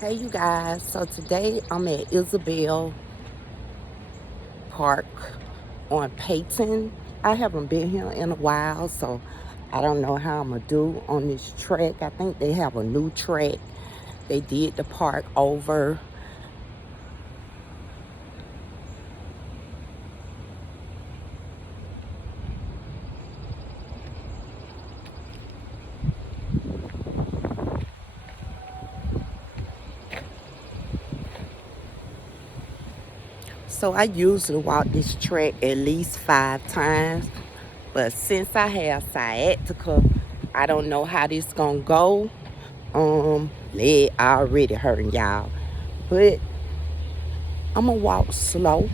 Hey you guys, so today I'm at Isabel Park on Peyton. I haven't been here in a while, so I don't know how I'm gonna do on this track. I think they have a new track. They did the park over. So I usually walk this track at least 5 times, but since I have sciatica, I don't know how this gonna go. Leg already hurting, y'all, but I'm gonna walk slow.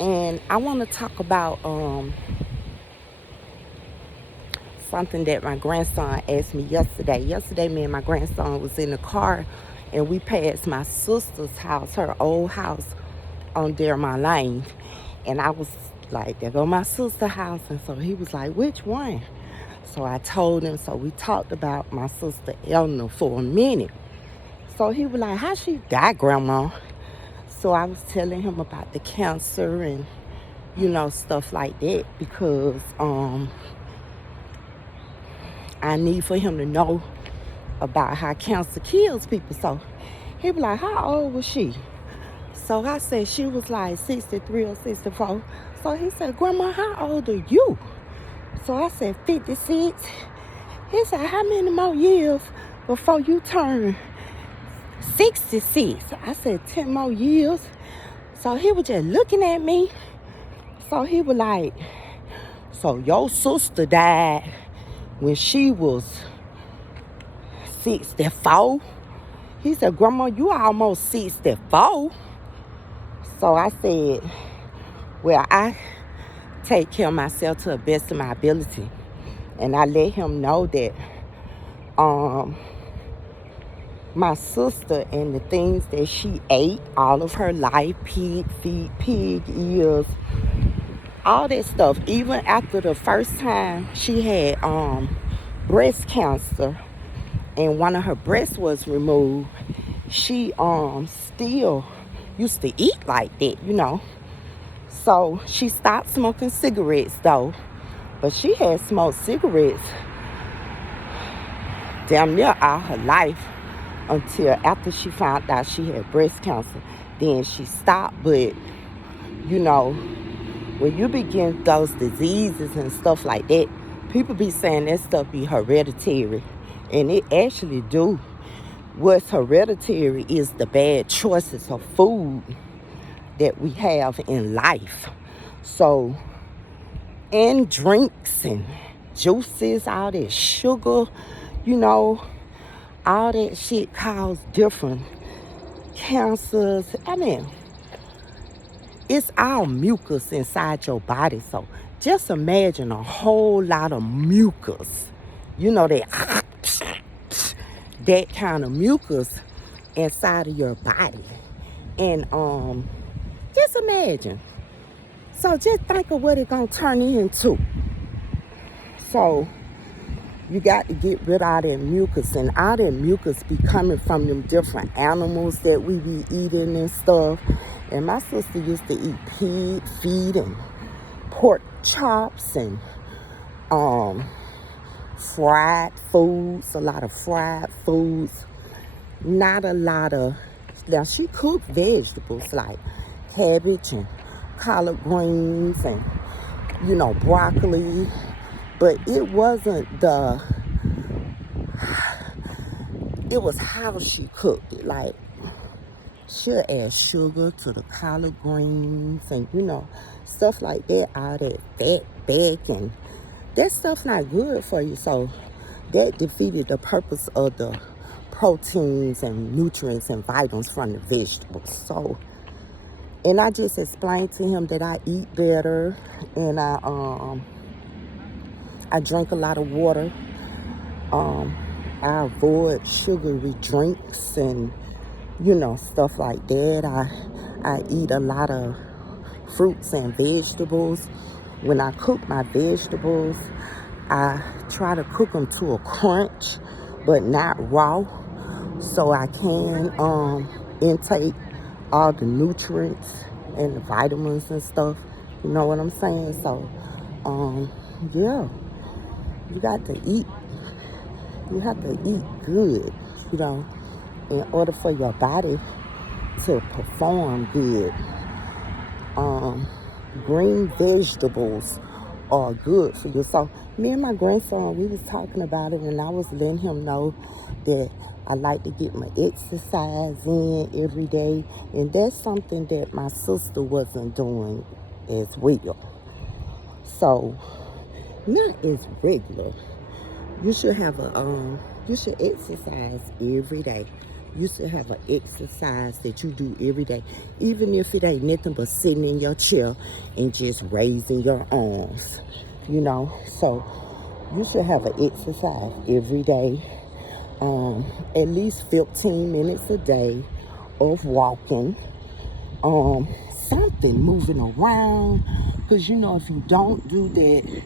And I want to talk about something that my grandson asked me yesterday. Yesterday, me and my grandson was in the car, and we passed my sister's house, her old house, on Dearmont Lane. And I was like, there go my sister's house. And so he was like, which one? So I told him. So we talked about my sister Eleanor for a minute. So he was like, how she died, Grandma? So I was telling him about the cancer and stuff like that, because I need for him to know about how cancer kills people. So he was like, how old was she? So I said she was like 63 or 64. So he said, Grandma, how old are you? So I said 56. He said, how many more years before you turn 66? I said 10 more years. So he was just looking at me. So he was like, so your sister died when she was 64? He said, Grandma, you almost 64. So I said, well, I take care of myself to the best of my ability. And I let him know that my sister and the things that she ate all of her life, pig feet, pig ears, all that stuff, even after the first time she had breast cancer and one of her breasts was removed, she still used to eat like that. So she stopped smoking cigarettes though, but she had smoked cigarettes damn near all her life until after she found out she had breast cancer. Then she stopped. But when you begin those diseases and stuff like that, people be saying that stuff be hereditary, and it actually do. What's hereditary is the bad choices of food that we have in life. So, and drinks and juices, all that sugar, all that shit cause different cancers. I mean, it's all mucus inside your body. So just imagine a whole lot of mucus. That that kind of mucus inside of your body. And just imagine. So just think of what it's gonna turn into. So you got to get rid of all that mucus, and all that mucus be coming from them different animals that we be eating and stuff. And my sister used to eat pig feet and pork chops and fried foods, a lot of fried foods. Not a lot of, now she cooked vegetables like cabbage and collard greens and, broccoli. But it wasn't it was how she cooked it. Like, she'll add sugar to the collard greens and, stuff like that. All that fat back, and that stuff's not good for you. So that defeated the purpose of the proteins and nutrients and vitamins from the vegetables. So, and I just explained to him that I eat better, and I drink a lot of water. I avoid sugary drinks and, stuff like that. I eat a lot of fruits and vegetables. When I cook my vegetables, I try to cook them to a crunch, but not raw. so I can intake all the nutrients and the vitamins and stuff. You know what I'm saying? So, yeah, you got to eat. You have to eat good, you know, in order for your body to perform good. Green vegetables are good for you. So me and my grandson, we was talking about it, and I was letting him know that I like to get my exercise in every day, and that's something that my sister wasn't doing as well. So not as regular. You should have you should exercise every day. You should have an exercise that you do every day, even if it ain't nothing but sitting in your chair and just raising your arms, you know. So you should have an exercise every day, at least 15 minutes a day of walking, something moving around, because you know if you don't do that,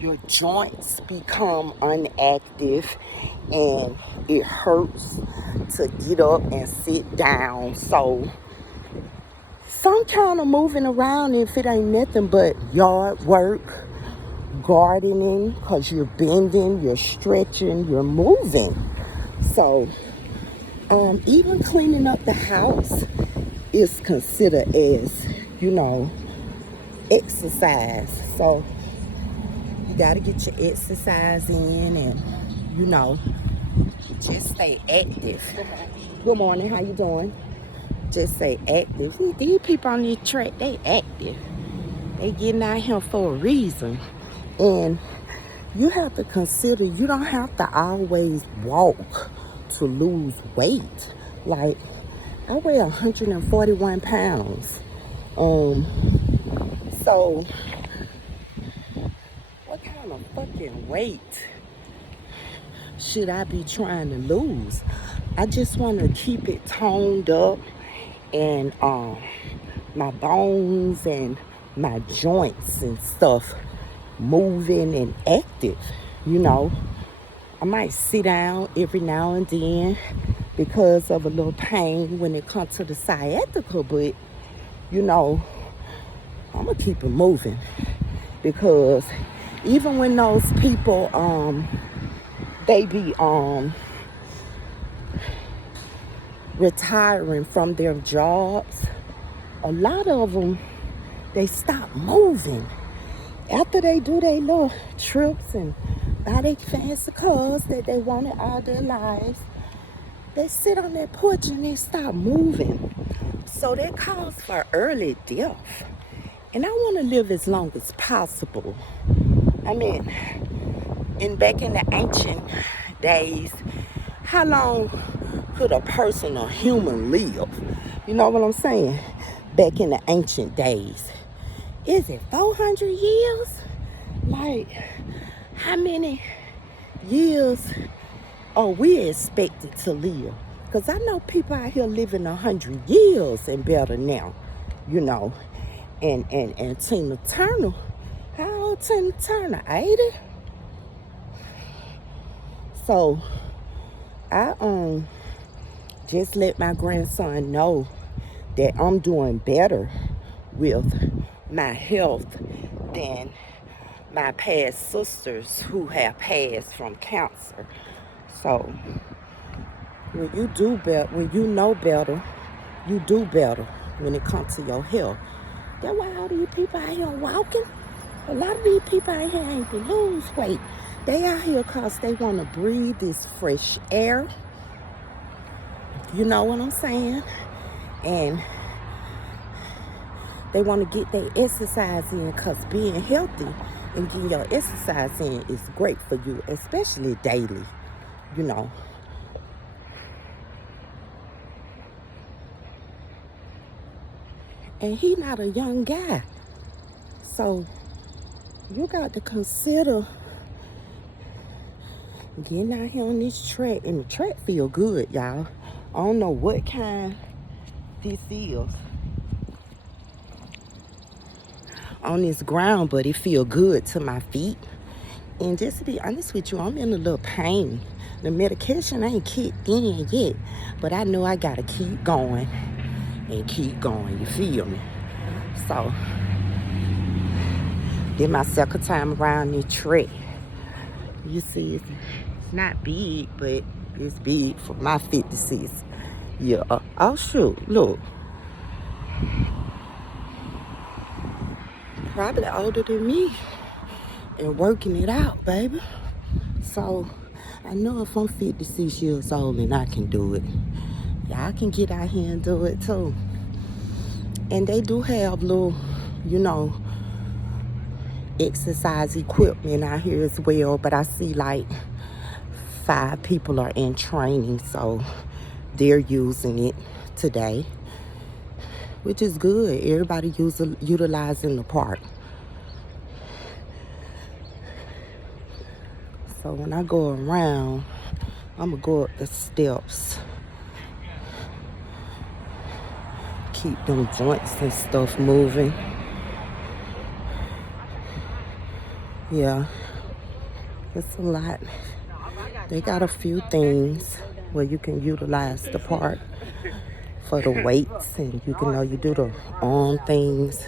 your joints become inactive and it hurts to get up and sit down. So some kind of moving around, if it ain't nothing but yard work, gardening, because you're bending, you're stretching, you're moving. So even cleaning up the house is considered as, you know, exercise. So you got to get your exercise in and, you know, just stay active. Good morning. How you doing? Just stay active. These people on this track, they active. They getting out here for a reason. And you have to consider you don't have to always walk to lose weight. Like, I weigh 141 pounds. So what kind of fucking weight should I be trying to lose? I just want to keep it toned up and my bones and my joints and stuff moving and active, you know. I might sit down every now and then because of a little pain when it comes to the sciatica, but you know, I'm gonna keep it moving, because even when those people they be retiring from their jobs, a lot of them, they stop moving after they do their little trips and buy their fancy cars that they wanted all their lives. They sit on that porch and they stop moving. So that calls for early death. And I want to live as long as possible. I mean, back in the ancient days, how long could a person or human live? You know what I'm saying? Back in the ancient days. Is it 400 years? Like, how many years are we expected to live? Because I know people out here living 100 years and better now, you know. And Tina Turner, how old Tina Turner? 80? So I just let my grandson know that I'm doing better with my health than my past sisters who have passed from cancer. So when you do better, when you know better, you do better when it comes to your health. That's why all these people out here walking. A lot of these people out here ain't to lose weight. They out here because they want to breathe this fresh air. You know what I'm saying? And they want to get their exercise in, because being healthy and getting your exercise in is great for you, especially daily, you know. And he not a young guy. So you got to consider getting out here on this track. And the track feel good, y'all. I don't know what kind this is on this ground, but it feel good to my feet. And just to be honest with you, I'm in a little pain. The medication ain't kicked in yet, but I know I gotta keep going and keep going. You feel me? So, then my second time around the tree. You see, it's not big, but it's big for my 56. Yeah. Oh, shoot. Look. Probably older than me and working it out, baby. So, I know if I'm 56 years old and I can do it, y'all can get out here and do it too. And they do have little, you know, exercise equipment out here as well. But I see like 5 people are in training, so they're using it today, which is good. Everybody utilizing the park. So when I go around, I'm gonna go up the steps. Keep them joints and stuff moving. Yeah, it's a lot. They got a few things where you can utilize the park for the weights, and you can know you do the arm things.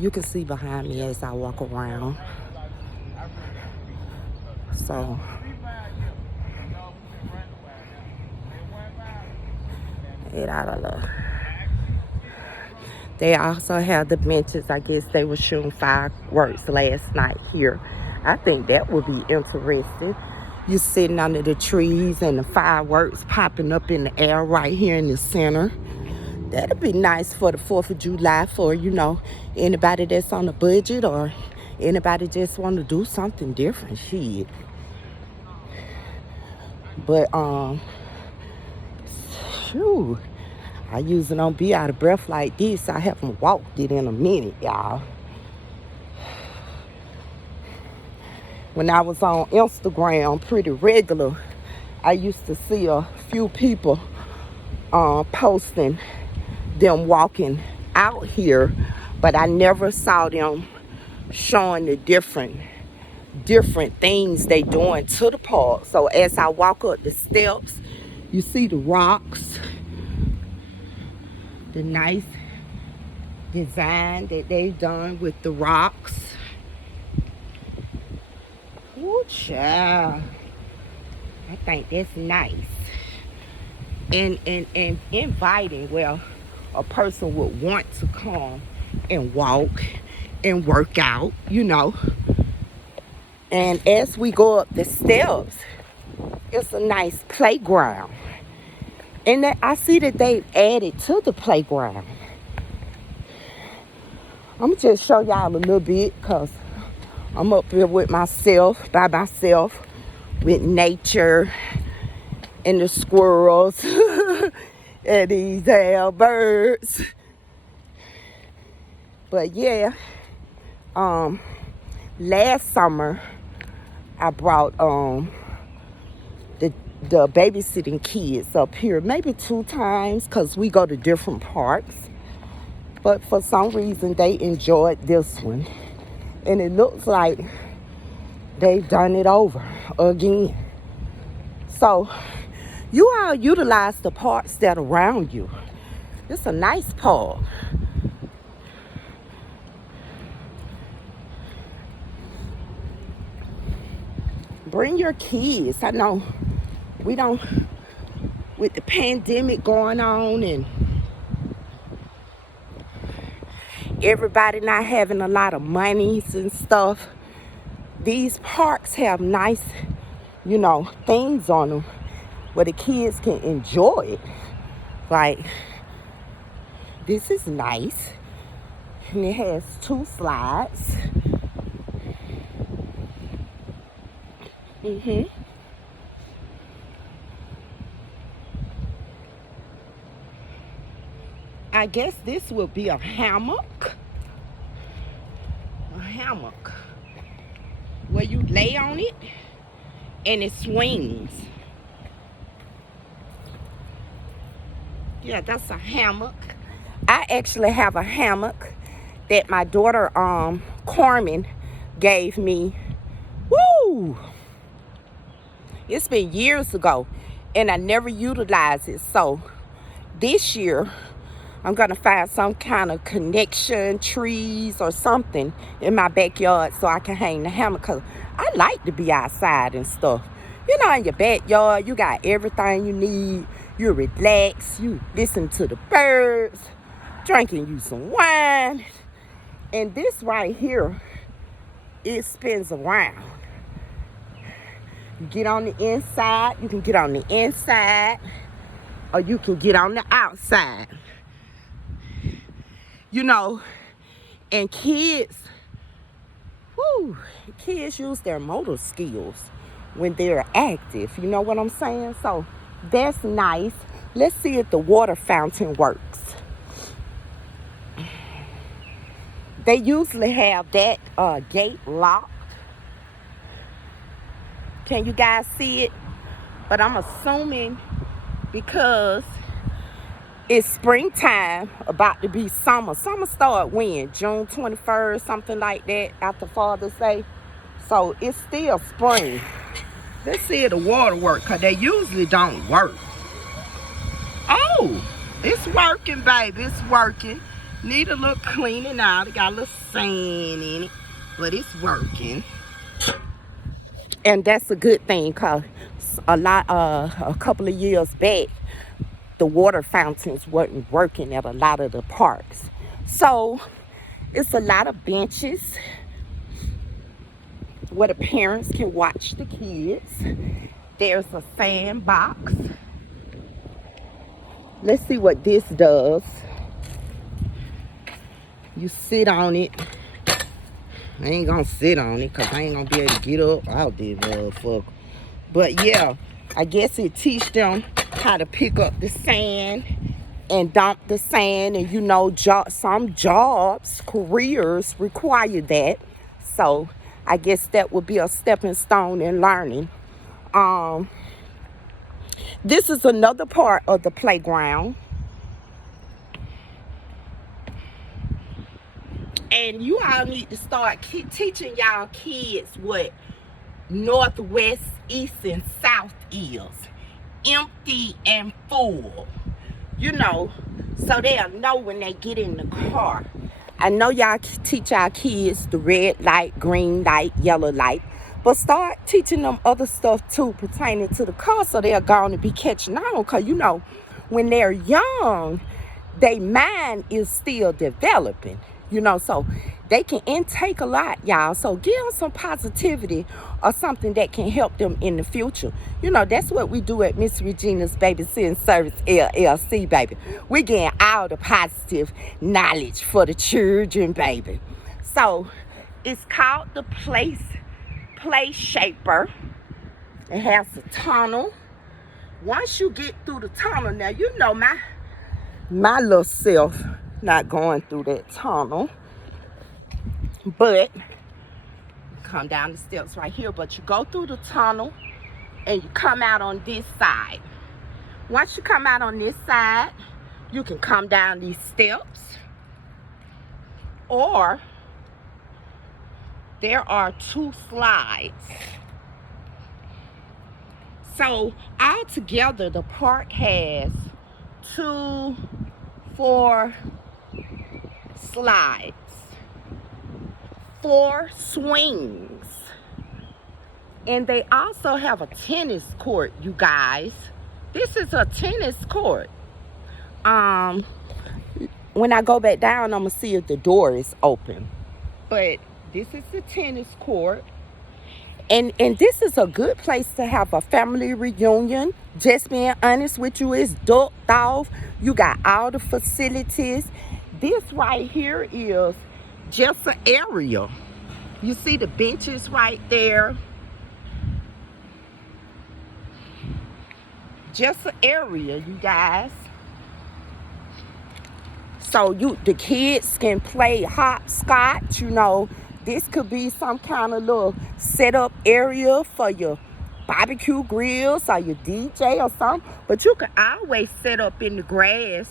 You can see behind me as I walk around. So it out of love. They also have the benches. I guess they were shooting fireworks last night here. I think that would be interesting. You sitting under the trees and the fireworks popping up in the air right here in the center. That'd be nice for the 4th of July for, you know, anybody that's on a budget or anybody just want to do something different. Shit. But, shoot. I usually don't be out of breath like this. I haven't walked it in a minute, y'all. When I was on Instagram pretty regular, I used to see a few people posting them walking out here, but I never saw them showing the different things they doing to the park. So as I walk up the steps, you see the rocks, the nice design that they've done with the rocks. Ooh, child. I think that's nice. And inviting, well, a person would want to come and walk and work out, you know. And as we go up the steps, it's a nice playground. And that, I see that they've added to the playground. I'm going to just show y'all a little bit because I'm up here with myself, by myself, with nature and the squirrels and these damn birds. But yeah, last summer I brought the babysitting kids up here maybe 2 times because we go to different parks. But for some reason they enjoyed this one. And it looks like they've done it over again. So you all utilize the parks that are around you. It's a nice park. Bring your kids. I know we don't, with the pandemic going on and everybody not having a lot of monies and stuff, these parks have nice, you know, things on them where the kids can enjoy it. Like, this is nice. And it has 2 slides. I guess this will be a hammock. A hammock. Where you lay on it and it swings. Yeah, that's a hammock. I actually have a hammock that my daughter, Carmen, gave me. Woo! It's been years ago, and I never utilized it. So this year, I'm going to find some kind of connection, trees or something in my backyard so I can hang the hammock. Because I like to be outside and stuff. You know, in your backyard, you got everything you need. You relax. You listen to the birds. Drinking you some wine. And this right here, it spins around. You get on the inside. You can get on the inside. Or you can get on the outside. You know, and kids use their motor skills when they're active. You know what I'm saying? So that's nice. Let's see if the water fountain works. They usually have that gate locked. Can you guys see it? But I'm assuming because it's springtime, about to be summer. Summer start when? June 21st, something like that, after Father's Day. So it's still spring. Let's see if the water works, because they usually don't work. Oh, it's working, baby. It's working. Need a little cleaning out. It got a little sand in it, but it's working. And that's a good thing, because a couple of years back, the water fountains weren't working at a lot of the parks. So it's a lot of benches where the parents can watch the kids. There's a sandbox. Let's see what this does. You sit on it. I ain't gonna sit on it because I ain't gonna be able to get up out there, motherfucker. But yeah, I guess it teach them how to pick up the sand and dump the sand. And you know, some jobs, careers require that. So I guess that would be a stepping stone in learning. This is another part of the playground. And you all need to start teaching y'all kids what northwest, east, and south is. Empty and full. You know, so they'll know when they get in the car. I know y'all teach our kids the red light, green light, yellow light. But start teaching them other stuff too pertaining to the car, so they're going to be catching on. Because, you know, when they're young, their mind is still developing. You know, so they can intake a lot, y'all. So give them some positivity or something that can help them in the future. You know, that's what we do at Miss Regina's Babysitting Service LLC, baby. We're getting all the positive knowledge for the children, baby. So it's called the Play Shaper. It has a tunnel. Once you get through the tunnel, now you know my little self not going through that tunnel, but come down the steps right here. But you go through the tunnel and you come out on this side. Once you come out on this side, you can come down these steps, or there are 2 slides. So altogether, the park has 2, 4 slides, 4 swings, and they also have a tennis court, you guys. This is a tennis court. When I go back down, I'm gonna see if the door is open. But this is the tennis court. And this is a good place to have a family reunion. Just being honest with you, it's ducked off. You got all the facilities. This right here is just an area. You see the benches right there. Just an area, you guys. So the kids can play hopscotch, you know. This could be some kind of little setup area for your barbecue grills or your DJ or something. But you can always set up in the grass.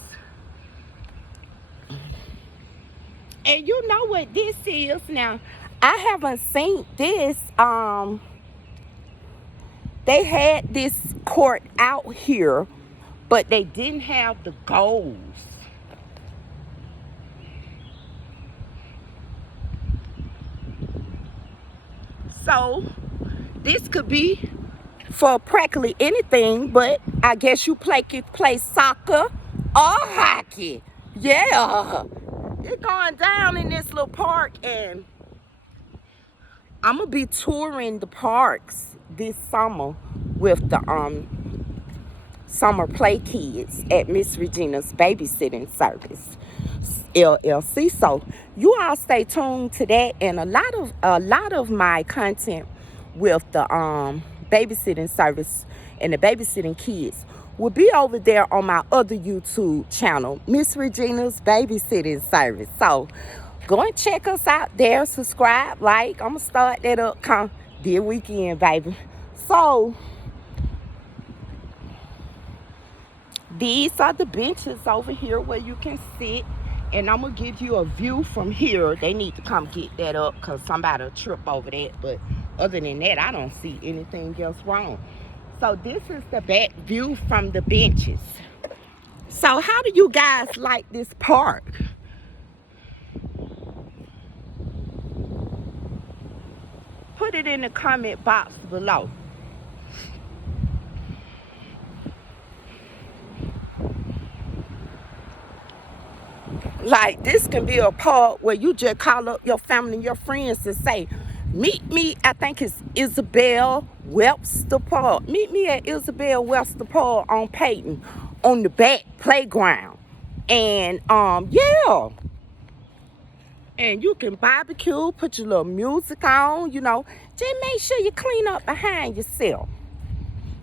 And you know what this is now. I haven't seen this They had this court out here, but they didn't have the goals. So this could be for practically anything, but I guess you could play soccer or hockey. Yeah, it's going down in this little park, and I'm gonna be touring the parks this summer with the summer play kids at Miss Regina's babysitting service, LLC. So you all stay tuned to that, and a lot of my content with the babysitting service and the babysitting kids will be over there on my other YouTube channel, Miss Regina's Babysitting Service. So go and check us out there, subscribe, like. I'm gonna start that up this weekend, baby. So these are the benches over here where you can sit, and I'm gonna give you a view from here. They need to come get that up because somebody will trip over that, but other than that, I don't see anything else wrong. So this is the back view from the benches. So how do you guys like this park? Put it in the comment box below. Like, this can be a park where you just call up your family and your friends and say, meet me, I think it's Isabel Webster Park. Meet me at Isabel Webster Park on Peyton on the back playground. And yeah. And you can barbecue, put your little music on, you know. Just make sure you clean up behind yourself.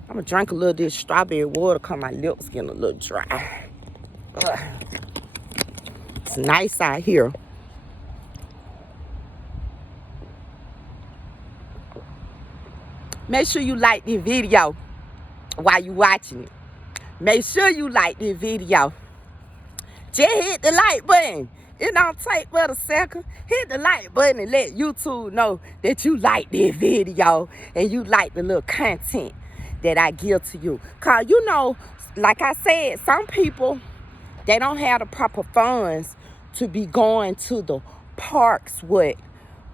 I'm gonna drink a little of this strawberry water because my lips getting a little dry. Ugh. It's nice out here. Make sure you like this video while you watching it. Make sure you like this video. Just hit the like button. It don't take but a second. Hit the like button and let YouTube know that you like this video and you like the little content that I give to you. Because, you know, like I said, some people, they don't have the proper funds to be going to the parks with,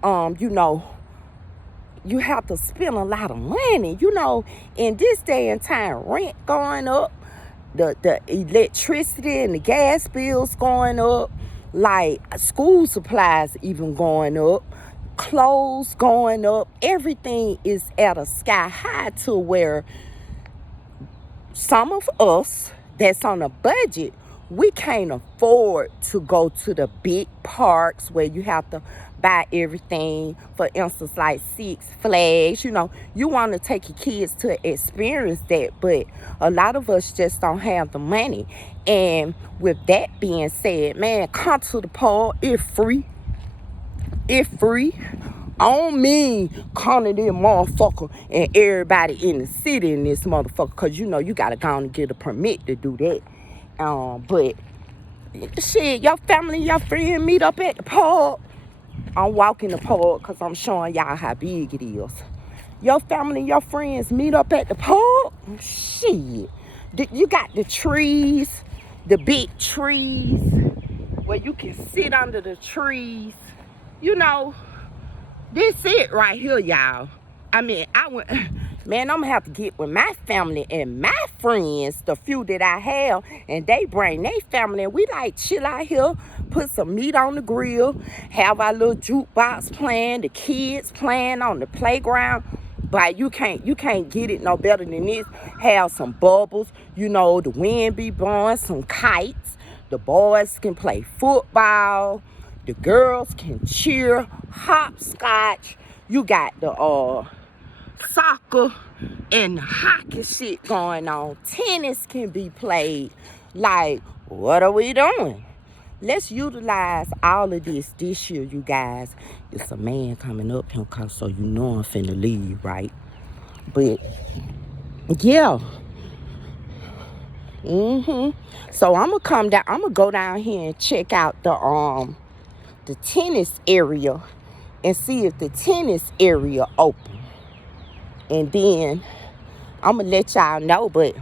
you know, you have to spend a lot of money. You know, in this day and time, rent going up, the electricity and the gas bills going up, like school supplies even going up, clothes going up, everything is at a sky high to where some of us that's on a budget, we can't afford to go to the big parks where you have to buy everything. For instance, like Six Flags, you know, you want to take your kids to experience that, but a lot of us just don't have the money. And with that being said, man, come to the park. It's free. It's free. I don't mean calling them motherfucker and everybody in the city in this motherfucker, because, you know, you got to go and get a permit to do that. But shit, your family, your friend meet up at the park. I'm walking the park because I'm showing y'all how big it is. Your family, your friends meet up at the park. Shit, you got the trees, the big trees where you can sit under the trees. You know, this it right here, y'all. I mean, man, I'm gonna have to get with my family and my friends, the few that I have, and they bring their family, and we like chill out here, put some meat on the grill, have our little jukebox playing, the kids playing on the playground. But you can't get it no better than this. Have some bubbles, you know, the wind be blowing, some kites. The boys can play football. The girls can cheer, hopscotch. You got the soccer and hockey shit going on. Tennis can be played. Like, what are we doing? Let's utilize all of this year, you guys. It's a man coming up here, so you know I'm finna leave, right? But, yeah. So I'm gonna go down here and check out the tennis area and see if the tennis area open. And then I'm gonna let y'all know, but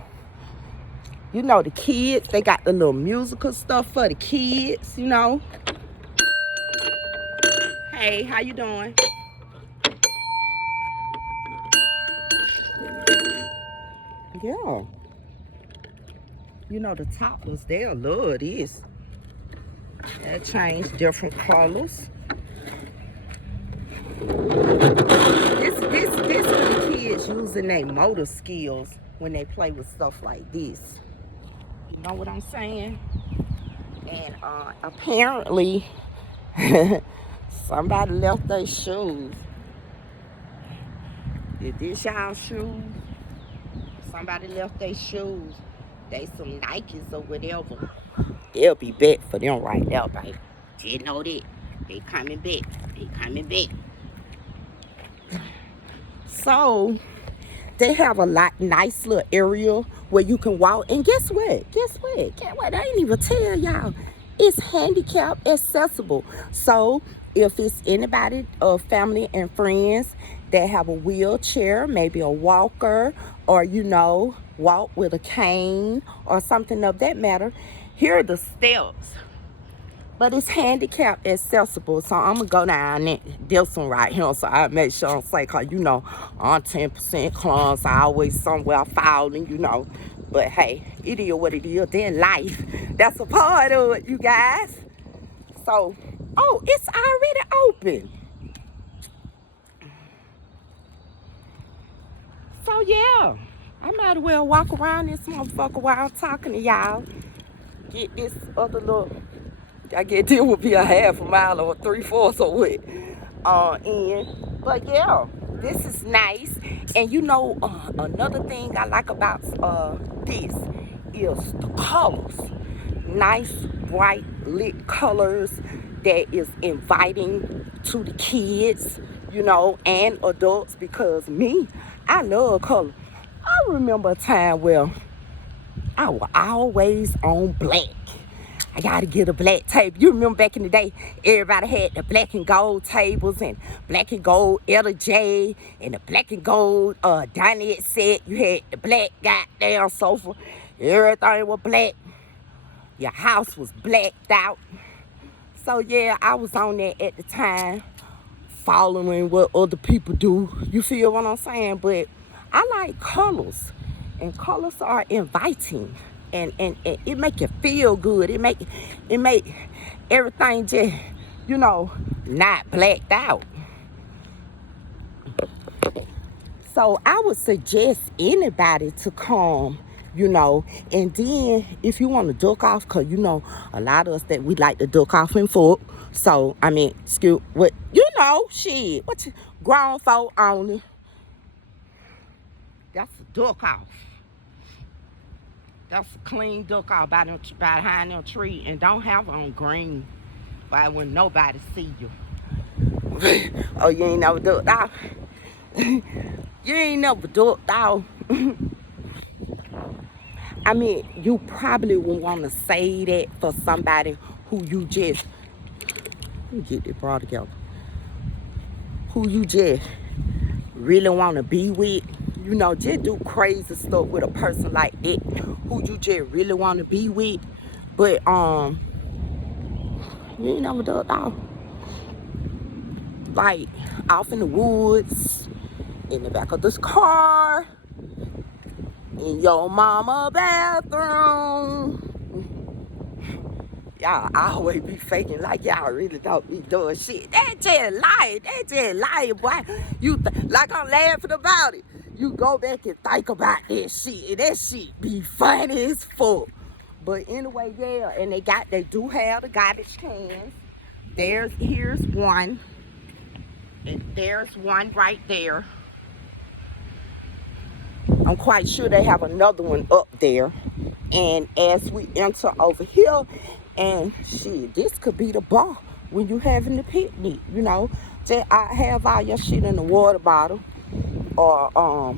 you know the kids, they got the little musical stuff for the kids, you know. Hey, how you doing? Yeah. You know the toddlers, they'll love this. They'll change different colors. This for the kids using their motor skills when they play with stuff like this. You know what I'm saying? And apparently somebody left their shoes. Is this y'all shoes? Somebody left their shoes. They some Nikes or whatever. They'll be back for them right now, baby. You know that. They coming back. They coming back. So they have a nice little area where you can walk. And guess what? Guess what? I didn't even tell y'all. It's handicap accessible. So if it's anybody, family and friends that have a wheelchair, maybe a walker, or you know, walk with a cane or something of that matter, here are the steps. But it's handicap accessible, so I'm going to go down this one right here, so I make sure I'm safe, because, you know, on 10% clumps, I always somewhere falling, you know. But, hey, it is what it is. Then life, that's a part of it, you guys. So, oh, it's already open. So, yeah, I might as well walk around this motherfucker while I'm talking to y'all. Get this other little... I guess it would be a half a mile or 3/4 or what. But yeah, this is nice. And you know, another thing I like about this is the colors. Nice, bright, lit colors that is inviting to the kids, you know, and adults. Because me, I love color. I remember a time where I was always on black. I gotta get a black table. You remember back in the day, everybody had the black and gold tables and black and gold Etta J and the black and gold dinette set. You had the black goddamn sofa. Everything was black. Your house was blacked out. So yeah, I was on that at the time, following what other people do. You feel what I'm saying? But I like colors, and colors are inviting. And it make you feel good. It make everything just, you know, not blacked out. So I would suggest anybody to come, you know, and then if you want to duck off, because, you know, a lot of us that we like to duck off in foot. So, I mean, excuse, what, you know, shit, what you, grown folk only. That's a duck off. That's a clean duck off behind them tree, and don't have on green, why when nobody see you. Oh, you ain't never ducked off? You ain't never ducked off. I mean, you probably would want to say that for somebody who you just, let me get this brought together, who you just really want to be with. You know, just do crazy stuff with a person like that who you just really want to be with. But you ain't never done it off. Like off in the woods, in the back of this car, in your mama bathroom. Y'all always be faking like y'all really don't be doing shit. That just lie, boy. Like I'm laughing about it. You go back and think about that shit, and that shit be funny as fuck. But anyway, yeah, and they do have the garbage cans. Here's one, and there's one right there. I'm quite sure they have another one up there. And as we enter over here, and shit, this could be the bar when you having the picnic, you know. Just have all your shit in a water bottle or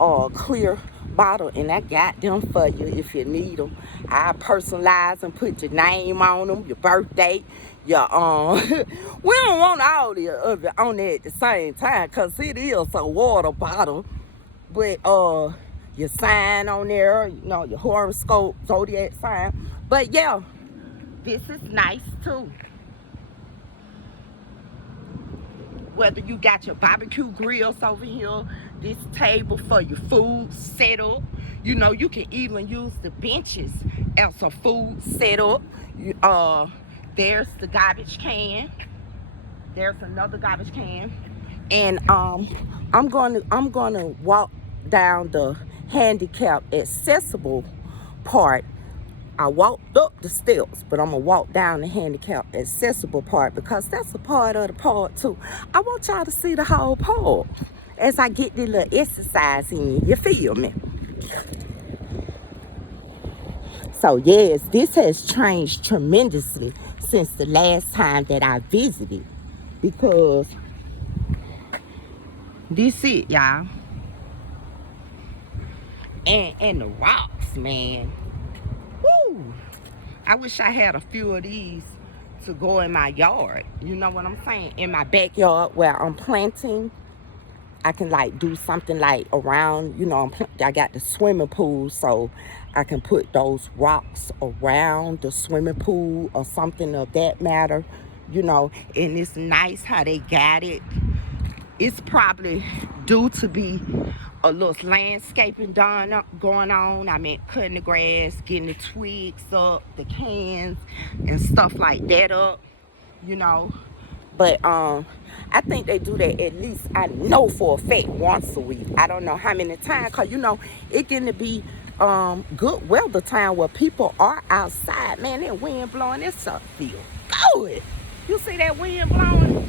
a clear bottle, and I got them for you if you need them. I personalize and put your name on them, your birthday, your we don't want all the of it on there at the same time, because it is a water bottle. But your sign on there, you know, your horoscope, zodiac sign. But yeah, this is nice too. Whether you got your barbecue grills over here, this table for your food setup. You know, you can even use the benches as a food setup. There's the garbage can. There's another garbage can. And I'm gonna walk down the handicap accessible part. I walked up the steps, but I'm gonna walk down the handicap accessible part because that's a part of the park too. I want y'all to see the whole park as I get this little exercise in. You feel me? So yes, this has changed tremendously since the last time that I visited, because this it, y'all. And the rocks, man. Woo! I wish I had a few of these to go in my yard. You know what I'm saying? In my backyard where I'm planting. I can like do something like around, you know, I got the swimming pool, so I can put those rocks around the swimming pool or something of that matter, you know. And it's nice how they got it. It's probably due to be a little landscaping going on. I mean, cutting the grass, getting the twigs up, the cans and stuff like that up, you know. But I think they do that at least, I know for a fact, once a week. I don't know how many times, because, you know, it getting to be good weather time where people are outside. Man, that wind blowing, that stuff feel good. You see that wind blowing?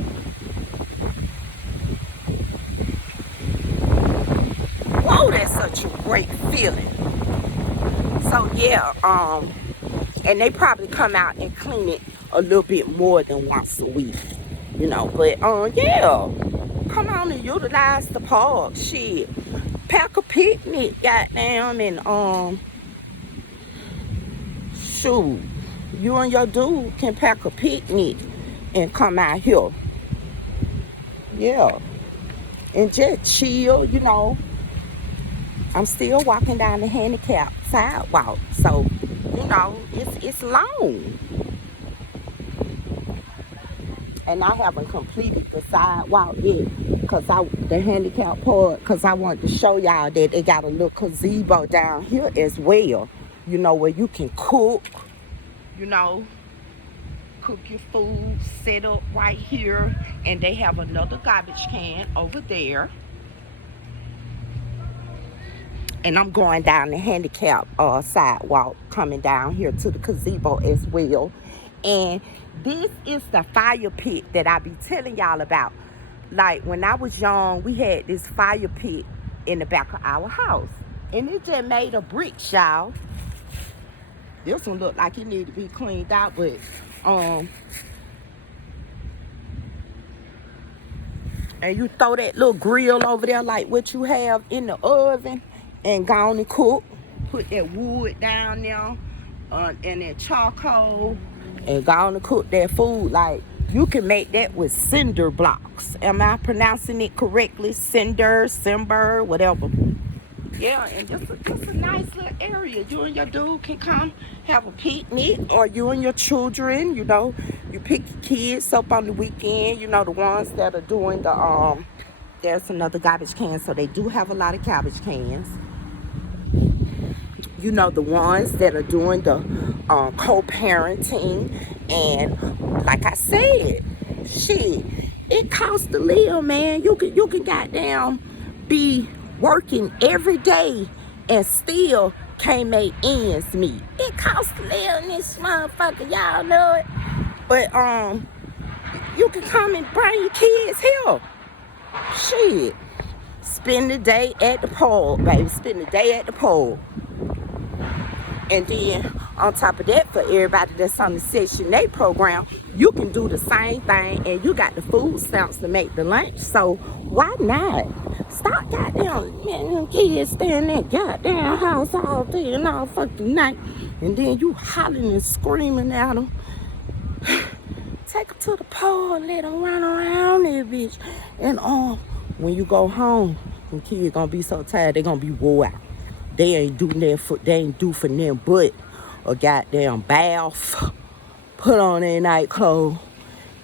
Whoa, that's such a great feeling. So yeah, and they probably come out and clean it a little bit more than once a week, you know. But yeah, come on and utilize the park. Shit, pack a picnic, goddamn, and shoot, you and your dude can pack a picnic and come out here. Yeah, and just chill, you know. I'm still walking down the handicap sidewalk, so you know it's long, and I haven't completed the sidewalk yet because the handicap part, because I wanted to show y'all that they got a little gazebo down here as well, you know, where you can cook, you know, cook your food, set up right here, and they have another garbage can over there. And I'm going down the handicap sidewalk, coming down here to the gazebo as well. And this is the fire pit that I be telling y'all about. Like, when I was young, we had this fire pit in the back of our house. And it just made of bricks, y'all. This one looked like it needed to be cleaned out, but and you throw that little grill over there like what you have in the oven, and go on and cook. Put that wood down there and that charcoal, and go on and cook that food. Like, you can make that with cinder blocks. Am I pronouncing it correctly? Cinder, whatever. Yeah, and just a nice little area. You and your dude can come have a picnic, or you and your children, you know. You pick your kids up on the weekend, you know, the ones that are doing the, there's another garbage can, so they do have a lot of garbage cans. You know, the ones that are doing the co-parenting. And like I said, shit, it costs to live, man. You can goddamn be working every day and still can't make ends meet. It costs to live in this motherfucker, y'all know it. But you can come and bring your kids here. Shit. Spend the day at the pole, baby. Spend the day at the pole. And then on top of that, for everybody that's on the Section 8 program, you can do the same thing, and you got the food stamps to make the lunch. So why not? Stop goddamn letting them kids stay in that goddamn house all day and all fucking night, and then you hollering and screaming at them. Take them to the pole and let them run around there, bitch. And when you go home, And kids gonna be so tired, they gonna be wore out. They ain't do for them but a goddamn bath, put on their night clothes,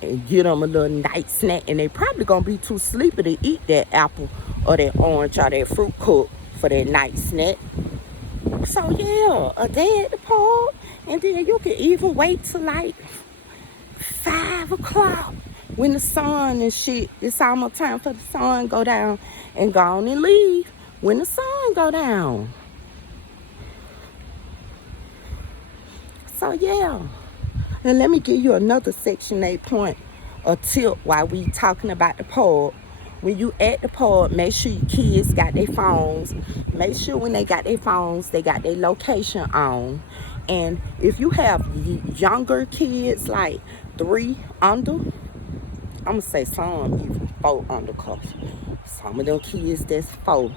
and get them a little night snack. And they probably gonna be too sleepy to eat that apple or that orange or that fruit cup for that night snack. So yeah, a day at the park, and then you can even wait till like 5 o'clock when the sun and shit, it's almost time for the sun go down, and go on and leave when the sun go down. So yeah, and let me give you another Section 8 point, a tip while we talking about the park. When you at the park, make sure your kids got their phones. Make sure when they got their phones, they got their location on. And if you have younger kids, like 3 under, I'm gonna say some even 4 under, cause some of them kids that's 4.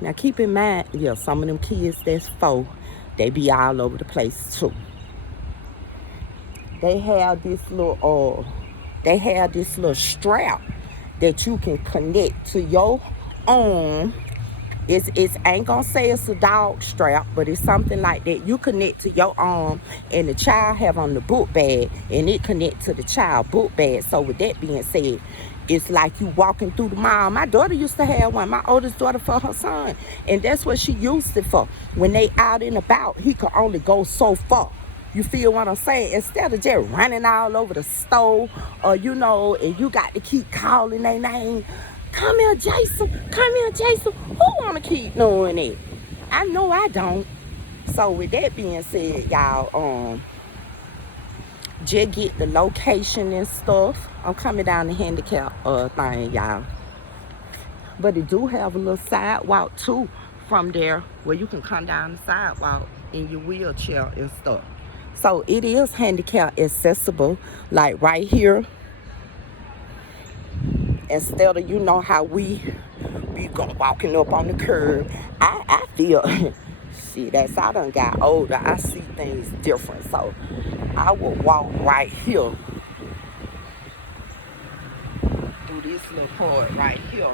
Now keep in mind, yeah, some of them kids that's 4, they be all over the place too. They have this little strap that you can connect to your arm. It's ain't gonna say it's a dog strap, but it's something like that. You connect to your arm, and the child have on the book bag, and it connect to the child book bag. So with that being said, it's like you walking through the mall. My daughter used to have one, my oldest daughter, for her son, and that's what she used it for. When they out and about, he could only go so far. You feel what I'm saying? Instead of just running all over the store, or and you got to keep calling their name. Come here, Jason. Come here, Jason. Who want to keep doing it? I know I don't. So with that being said, y'all, just get the location and stuff. I'm coming down the handicap thing, y'all. But it do have a little sidewalk too from there, where you can come down the sidewalk in your wheelchair and stuff. So it is handicap accessible, like right here. Instead of, how we be walking up on the curb, I feel, shit, as I done got older, I see things different. So I will walk right here through this little part right here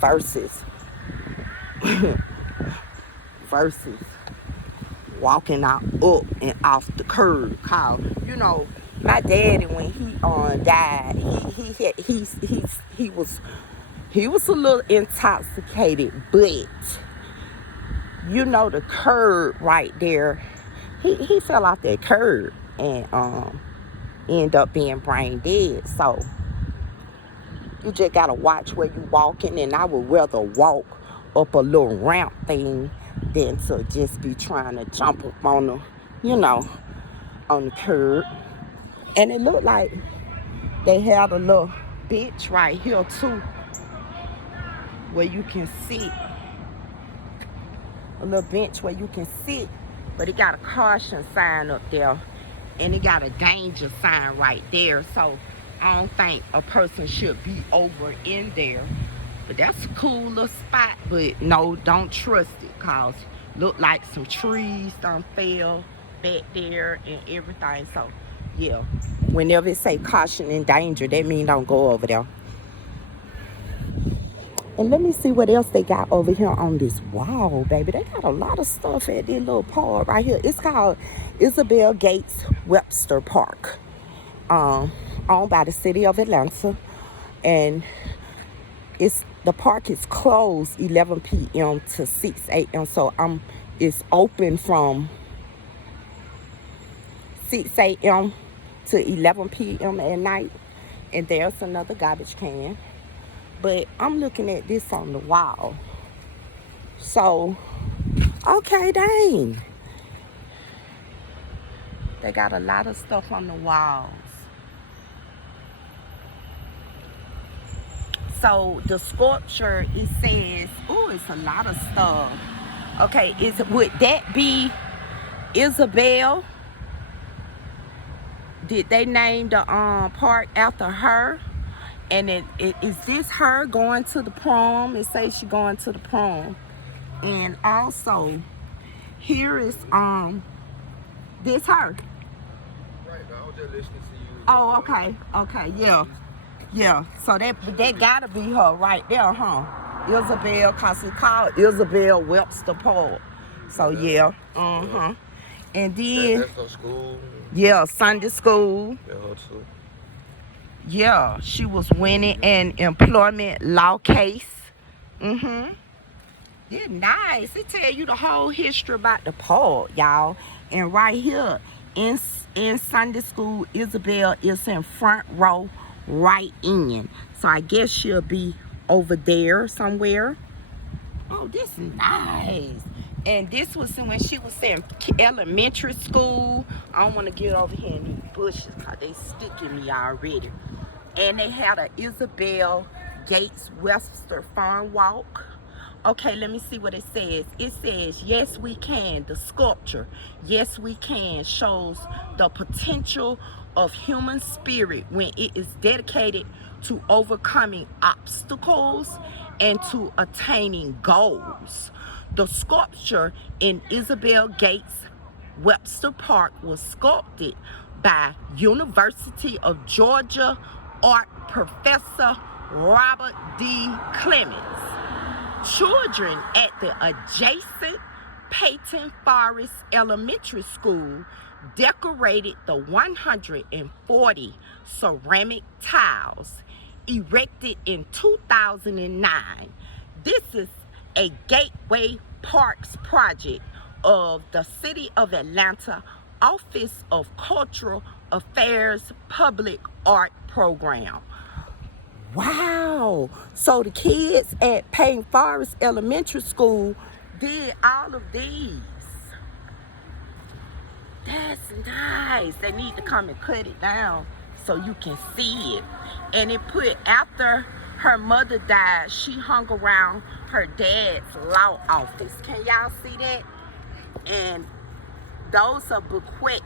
versus walking out up and off the curb. Cause my daddy, when he died, he was a little intoxicated, but the curb right there, he fell off that curb and ended up being brain dead. So you just gotta watch where you walking, and I would rather walk up a little ramp thing than to just be trying to jump up on the curb. And it looked like they had a little bench right here too, where you can sit. A little bench where you can sit, but it got a caution sign up there, and it got a danger sign right there. So I don't think a person should be over in there. But that's a cool little spot, but no, don't trust it, cause look like some trees done fell back there and everything. So yeah, whenever it say caution and danger, that mean don't go over there. And let me see what else they got over here on this wall, baby. They got a lot of stuff at this little park right here. It's called Isabel Gates Webster Park, owned by the city of Atlanta. And the park is closed 11 p.m. to 6 a.m. So it's open from 6 a.m. to 11 p.m. at night. And there's another garbage can. But I'm looking at this on the wall. So, okay, dang. They got a lot of stuff on the walls. So the sculpture, it says, oh, it's a lot of stuff. Okay, would that be Isabel? Did they name the park after her? And is this her going to the prom? It says she going to the prom. And also, here is this her. Right, I was just listening to you. Oh, okay, yeah. Yeah, so that gotta be her right there, huh? Isabel, cause it's called Isabel Webster Park. So yeah, And then that's her school. Yeah, Sunday school. Yeah, her too. Yeah, she was winning an employment law case. Yeah, nice. It tell you the whole history about the park, y'all. And right here in Sunday school, Isabel is in front row, right in. So I guess she'll be over there somewhere. Oh, this is nice. And this was when she was in elementary school. I don't want to get over here in these bushes because they sticking me already. And they had a Isabel Gates Webster Farm walk. Okay, let me see what it says. It says, yes, we can. The sculpture, yes, we can, shows the potential of human spirit when it is dedicated to overcoming obstacles and to attaining goals. The sculpture in Isabel Gates Webster Park was sculpted by University of Georgia art professor Robert D. Clemens. Children at the adjacent Peyton Forest Elementary School decorated the 140 ceramic tiles erected in 2009. This is a Gateway Parks project of the City of Atlanta Office of Cultural Affairs Public Art Program. Wow. So the kids at Payne Forest Elementary School did all of these. That's nice. They need to come and cut it down so you can see it. And it put, after her mother died, she hung around her dad's law office. Can y'all see that? And those are bouquets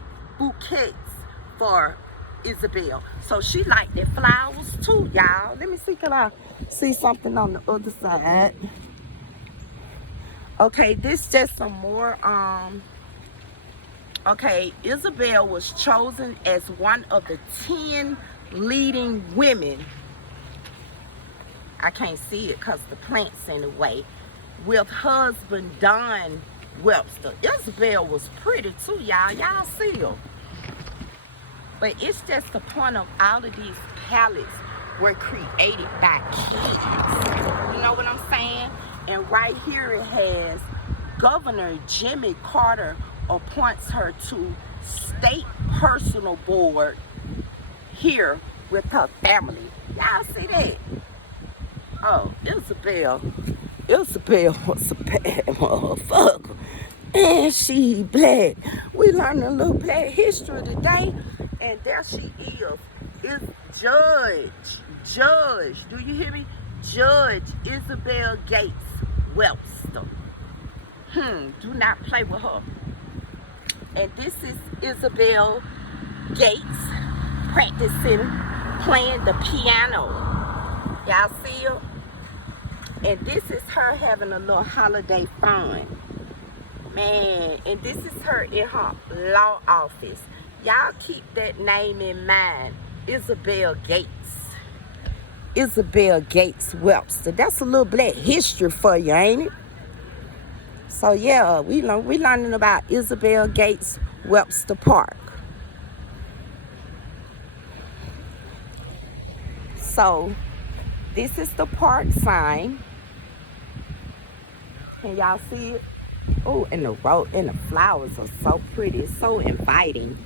for Isabel. So she liked the flowers too, y'all. Let me see, can I see something on the other side? Okay, this just some more. Okay, Isabel was chosen as one of the 10 leading women. I can't see it because the plant's in the way. With husband Don Webster. Isabel was pretty too, y'all. Y'all see her. But it's just the point of all of these palettes were created by kids. You know what I'm saying? And right here it has Governor Jimmy Carter appoints her to state personal board here with her family. Y'all see that? Oh, Isabel was a bad motherfucker. And she black. We learned a little black history today. And there she is Judge, do you hear me? Judge Isabel Gates Webster. Do not play with her. And this is Isabel Gates playing the piano. Y'all see her? And this is her having a little holiday fun. Man, and this is her in her law office. Y'all keep that name in mind. Isabel Gates. Isabel Gates Webster. That's a little black history for you, ain't it? So yeah, we learning about Isabel Gates Webster Park. So this is the park sign. Can y'all see it? Oh, and the road and the flowers are so pretty. It's so inviting.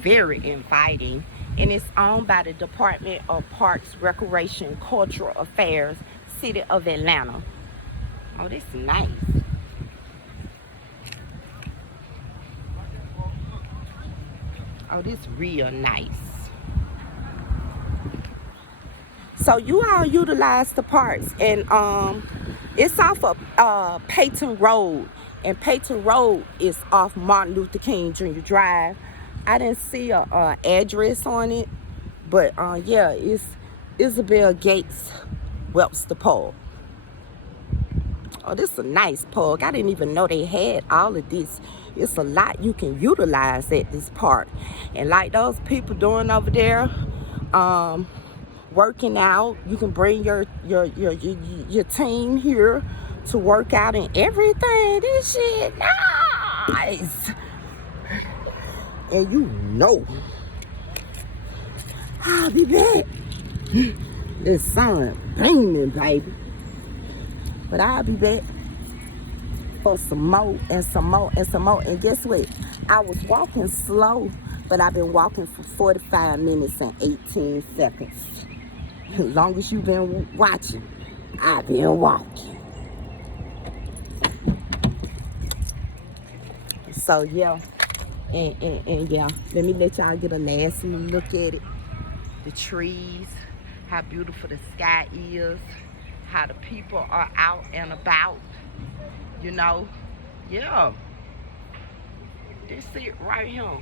Very inviting. And it's owned by the Department of Parks, Recreation, Cultural Affairs, City of Atlanta. Oh, this is nice. Oh, this is real nice. So you all utilize the parks, and it's off of Peyton Road, and Peyton Road is off Martin Luther King Jr. Drive. I didn't see a address on it, but yeah, it's Isabel Gates Webster Park. Oh, this is a nice park. I didn't even know they had all of this. It's a lot you can utilize at this park. And like those people doing over there, working out. You can bring your team here to work out and everything. This shit nice. And you know, I'll be back. The sun beaming, baby. But I'll be back for some more and some more and some more. And guess what? I was walking slow, but I've been walking for 45 minutes and 18 seconds. As long as you've been watching, I've been walking. So yeah, and yeah, let me let y'all get a nasty look at it. The trees, how beautiful the sky is, how the people are out and about, you know. Yeah, this it right here.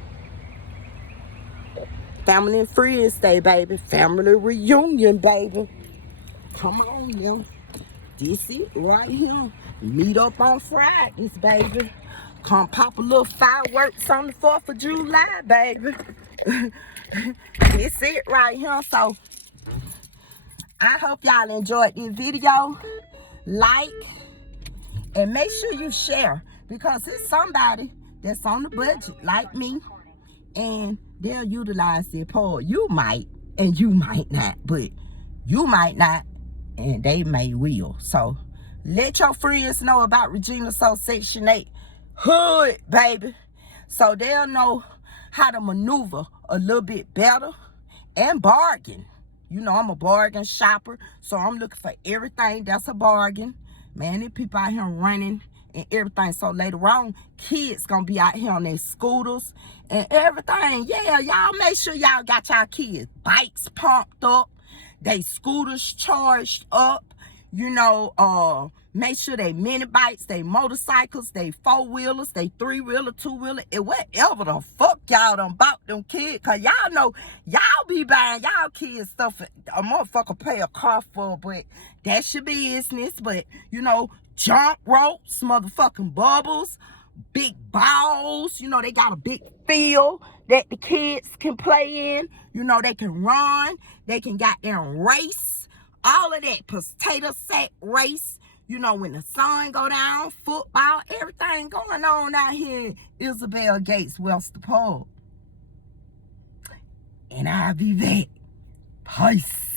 Family and Friends Day, baby. Family reunion, baby. Come on now. This it right here. Meet up on Fridays, baby. Come pop a little fireworks on the 4th of July, baby. This it right here. So, I hope y'all enjoyed this video. Like, and make sure you share. Because it's somebody that's on the budget, like me. And they'll utilize their power. You might, and you might not. But you might not, and they may will. So, let your friends know about Regina Soul Section 8 Hood, baby. So they'll know how to maneuver a little bit better and bargain. You know, I'm a bargain shopper, so I'm looking for everything that's a bargain. Man, these people out here running and everything. So later on, kids gonna be out here on their scooters and everything. Yeah, y'all make sure y'all got y'all kids' bikes pumped up, they scooters charged up. You know, make sure they mini bikes, they motorcycles, they 4-wheelers, they 3-wheeler, 2-wheeler, and whatever the fuck y'all done bought them kids. Cause y'all know, y'all be buying y'all kids stuff a motherfucker pay a car for, but that's your business. But, you know, jump ropes, motherfucking bubbles, big balls. You know, they got a big field that the kids can play in. You know, they can run, they can goddamn race. All of that, potato sack race, you know, when the sun go down, football, everything going on out here in Isabel Gates Webster Park. And I'll be back. Peace.